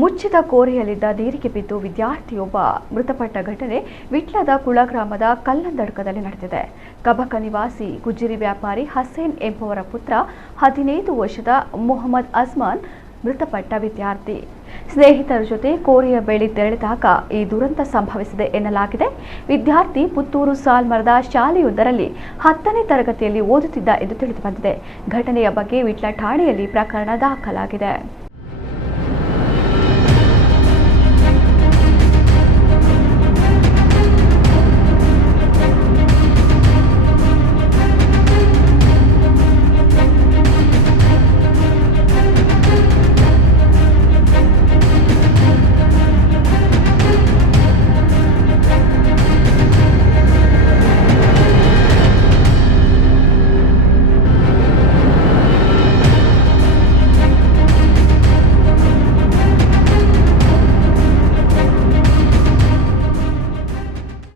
ಮುಚ್ಚಿದ ಕೋರೆಯಲ್ಲಿದ್ದ ನೀರಿಗೆ ಬಿದ್ದು ವಿದ್ಯಾರ್ಥಿಯೊಬ್ಬ ಮೃತಪಟ್ಟ ಘಟನೆ ವಿಟ್ಲದ ಕುಳ ಗ್ರಾಮದ ಕಲ್ಲಂದಡ್ಕದಲ್ಲಿ ನಡೆದಿದೆ. ಕಬಕ ನಿವಾಸಿ ಗುಜ್ಜರಿ ವ್ಯಾಪಾರಿ ಹಸೇನ್ ಎಂಬುವರ ಪುತ್ರ 15 ವರ್ಷದ ಮೊಹಮ್ಮದ್ ಅಜ್ಮಾನ್ ಮೃತಪಟ್ಟ ವಿದ್ಯಾರ್ಥಿ. ಸ್ನೇಹಿತರ ಜೊತೆ ಕೋರೆಯ ಬಳಿ ತೆರಳಿದಾಗ ಈ ದುರಂತ ಸಂಭವಿಸಿದೆ ಎನ್ನಲಾಗಿದೆ. ವಿದ್ಯಾರ್ಥಿ ಪುತ್ತೂರು ಸಾಲ್ಮರದ ಶಾಲೆಯೊಂದರಲ್ಲಿ 10ನೇ ತರಗತಿಯಲ್ಲಿ ಓದುತ್ತಿದ್ದ ಎಂದು ತಿಳಿದುಬಂದಿದೆ. ಘಟನೆಯ ಬಗ್ಗೆ ವಿಟ್ಲ ಠಾಣೆಯಲ್ಲಿ ಪ್ರಕರಣ ದಾಖಲಾಗಿದೆ.